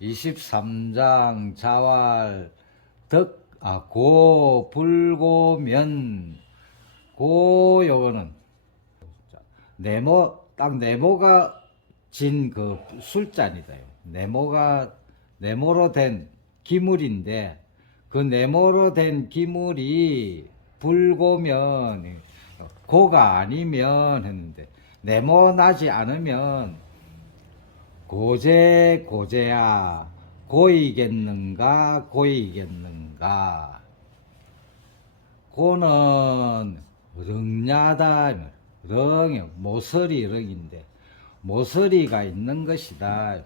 23장 자왈 고 불고면 고 요거는 네모 딱 네모가 진 그 술잔이다. 네모로 된 기물인데 그 네모로 된 기물이 불고면 고가 아니면 했는데 네모나지 않으면 고제야 고이겠는가 고는 렁냐다 렁이 모서리 렁인데 모서리가 있는 것이다.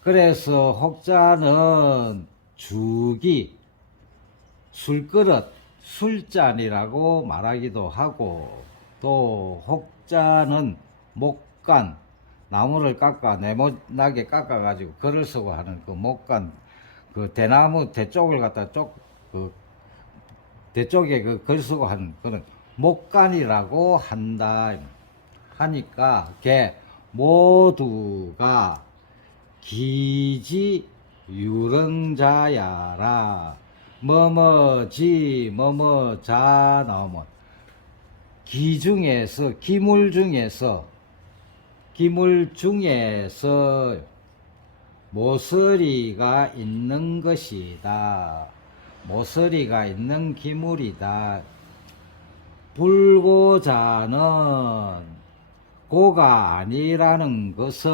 그래서 혹자는 주기 술그릇 술잔이라고 말하기도 하고 또 혹자는 목간 나무를 깎아 네모나게 깎아 가지고 글을 쓰고 하는 그 목간 그 대나무 대쪽을 갖다 그 대쪽에 그 글 쓰고 하는 그런 목간이라고 한다 하니까 걔 모두가 기지 유릉자야라 뭐뭐자 나오면 기물 중에서 모서리가 있는 것이다. 모서리가 있는 기물이다. 불고자는 고가 아니라는 것은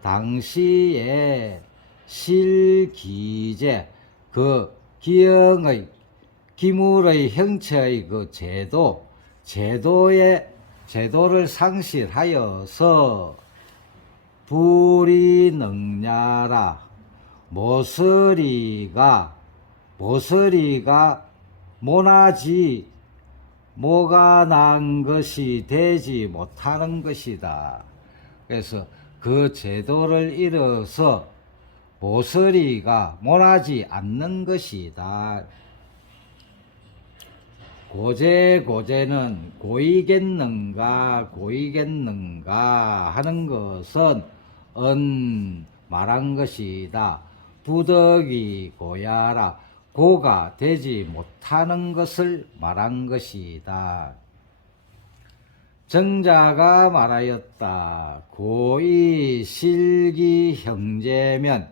당시에 실기제 그 기형의 기물의 형체의 그 제도를 상실하여서 불이 능냐라 모서리가 모나지 모가 난 것이 되지 못하는 것이다. 그래서 그 제도를 잃어서 모서리가 모나지 않는 것이다. 고제는 고이겠는가 하는 것은 말한 것이다. 부덕이 고야라 고가 되지 못하는 것을 말한 것이다. 정자가 말하였다. 고이 실기 형제면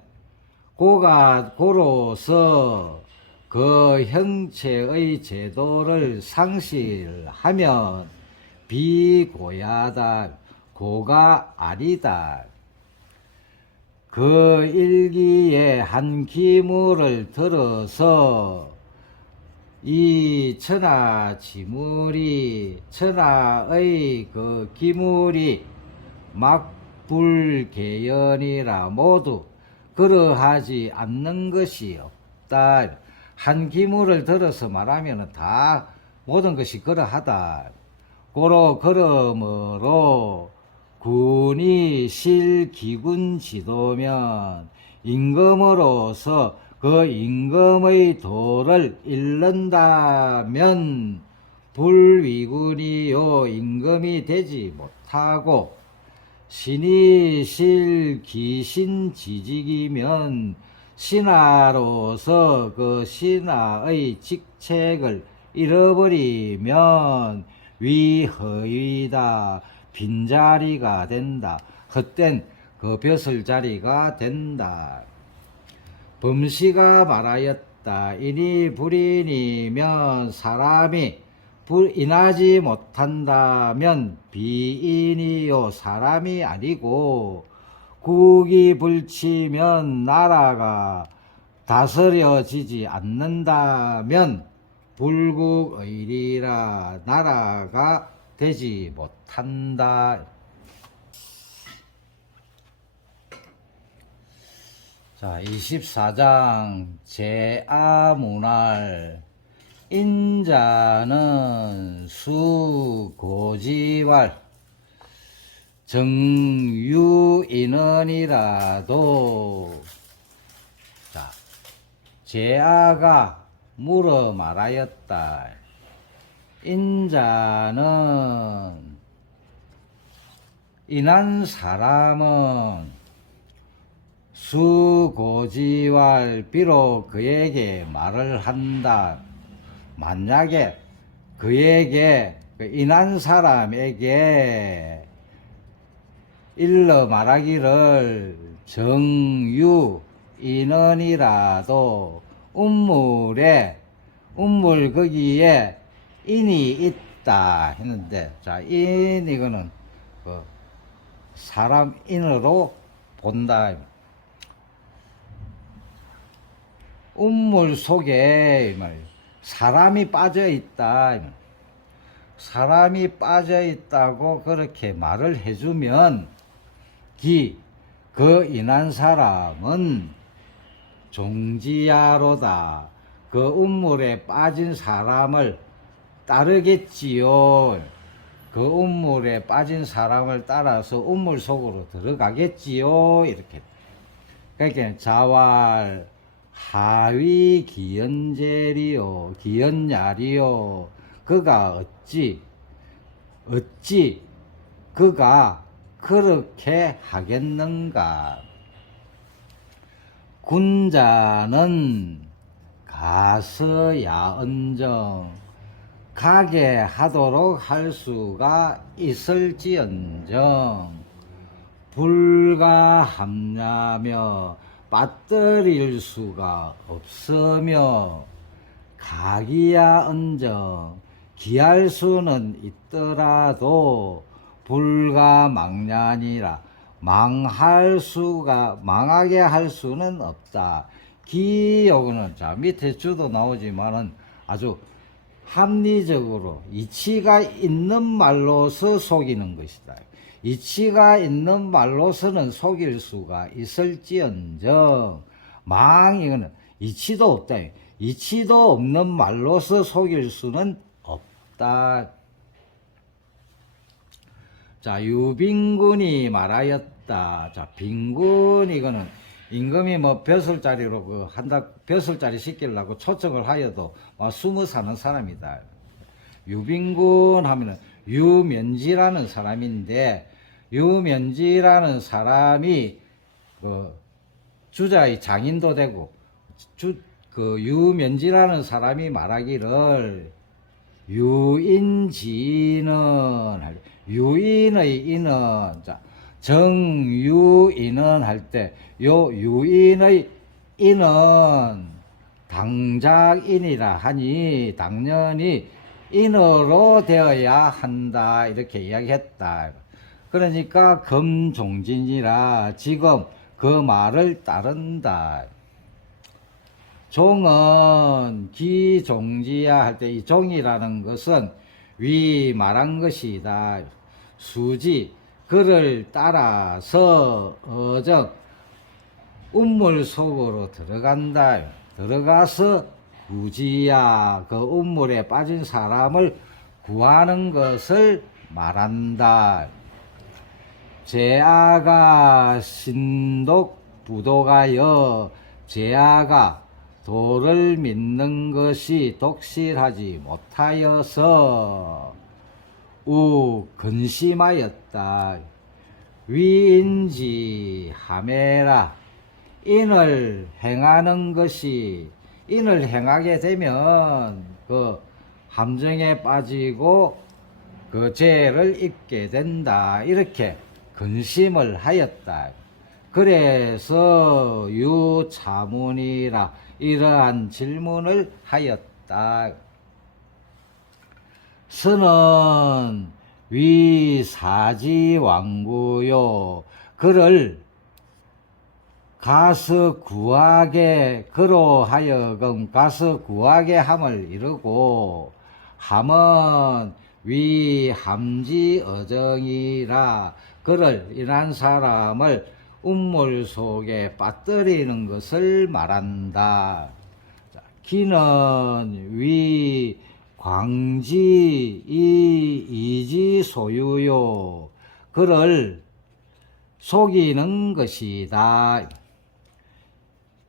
고로서 그 형체의 제도를 상실하면 비고야다. 고가 아니다. 그 일기에 한 기물을 들어서 이 천하의 그 기물이 막불개연이라 모두 그러하지 않는 것이 없다. 한 기물을 들어서 말하면 다 모든 것이 그러하다. 그러므로 군이 실기군 지도면 임금으로서 그 임금의 도를 잃는다면 불위군이요 임금이 되지 못하고 신이 실기신지직이면 신하로서 그 신하의 직책을 잃어버리면 위허위다. 빈자리가 된다. 헛된 그 벼슬자리가 된다. 범시가 말하였다. 인이 불인이면 사람이 인하지 못한다면 비인이요 사람이 아니고 국이 불치면 나라가 다스려지지 않는다면 불국의리라 나라가 되지 못한다. 자, 24장 제아문할 인자는 수고지왈 정유인원이라도 자, 제아가 물어 말하였다. 인자는 인한 사람은 수고지왈 비록 그에게 말을 한다. 만약에 그에게 인한 사람에게 일러 말하기를 정유 인언이라도 운물 거기에 인이 있다 했는데, 자, 이거는 그 사람 인으로 본다. 운물 속에 사람이 빠져 있다. 사람이 빠져 있다고 그렇게 말을 해주면 그 인한 사람은 종지야로다. 그 운물에 빠진 사람을 따르겠지요. 그 운물에 빠진 사람을 따라서 운물 속으로 들어가겠지요. 이렇게. 그러니까 자왈 하위 기연제리요 기연야리요 그가 어찌 그가 그렇게 하겠는가. 군자는 가서야 언정 가게 하도록 할 수가 있을지언정 불가함냐며 빠뜨릴 수가 없으며 가기야 언정 기할 수는 있더라도 불가망냐니라 망하게 할 수는 없다. 기요는 자 밑에 주도 나오지만은 아주 합리적으로 이치가 있는 말로서 속이는 것이다. 이치가 있는 말로서는 속일 수가 있을지언정 이거는 이치도 없다. 이치도 없는 말로서 속일 수는 없다. 자, 유빈군이 말하였다. 자, 빈군 이거는 임금이 뭐 벼슬자리로 벼슬자리 시키려고 초청을 하여도 막 숨어 사는 사람이다. 유빈군 하면은 유면지라는 사람인데, 유면지라는 사람이 주자의 장인도 되고, 유면지라는 사람이 말하기를 유인의 인은, 자, 정유인은 할 때, 요 유인의 인은 당작인이라 하니, 당연히 인으로 되어야 한다. 이렇게 이야기했다. 그러니까 금종진이라 지금 그 말을 따른다. 종은 기종지야 할 때 이 종이라는 것은 위 말한 것이다. 수지 그를 따라서 어정 운물 속으로 들어간다. 들어가서 구지야 그 운물에 빠진 사람을 구하는 것을 말한다. 제아가 신독 부도가여 제아가 도를 믿는 것이 독실하지 못하여서 근심하였다. 위인지 하메라 인을 행하는 것이 인을 행하게 되면 그 함정에 빠지고 그 죄를 입게 된다. 이렇게 근심을 하였다. 그래서 유차문이라 이러한 질문을 하였다. 스는 위사지왕구요 그를 가서 구하게 그로 하여금 가서 구하게 함을 이루고 함은 위함지 어정이라 그를 인한 사람을 운물 속에 빠뜨리는 것을 말한다. 기는 위 광지 이지 소유요 그를 속이는 것이다.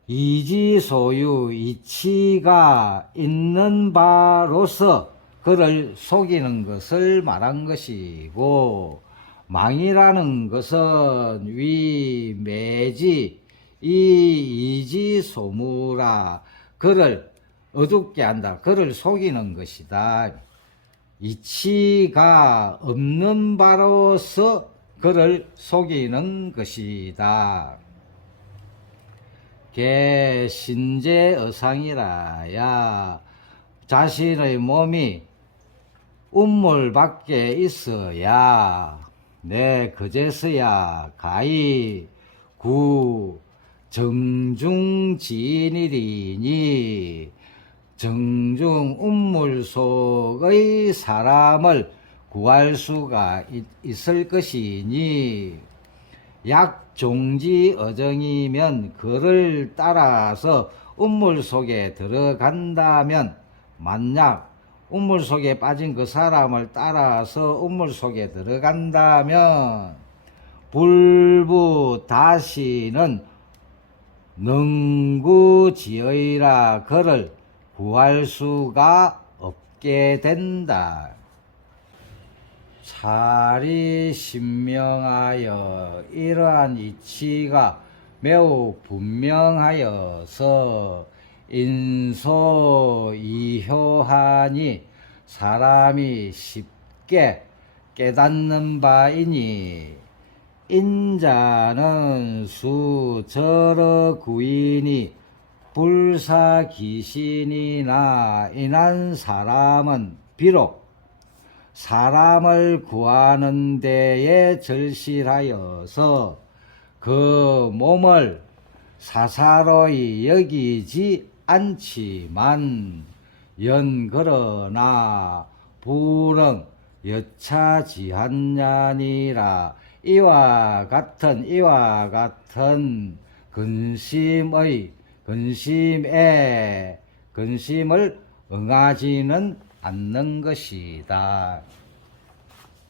이지 소유 이치가 있는 바로서 그를 속이는 것을 말한 것이고 망이라는 것은 위매지 이 이지소무라. 그를 어둡게 한다. 그를 속이는 것이다. 이치가 없는 바로서 그를 속이는 것이다. 개신제의상이라야. 자신의 몸이 운물 밖에 있어야 내 그제서야 가히 구 정중지인이리니 정중 운물 속의 사람을 구할 수가 있을 것이니 약종지 어정이면 그를 따라서 운물 속에 들어간다면 만약 운물 속에 빠진 그 사람을 따라서 운물 속에 들어간다면 불부 다시는 능구지의라. 그를 구할 수가 없게 된다. 차리 신명하여 이러한 이치가 매우 분명하여서 인소이효하니 사람이 쉽게 깨닫는 바이니 인자는 수저러 구인이 불사귀신이나 인한 사람은 비록 사람을 구하는 데에 절실하여서 그 몸을 사사로이 여기지 않지만 연그러나 불응 여차지한냐니라. 이와 같은 근심을 응하지는 않는 것이다.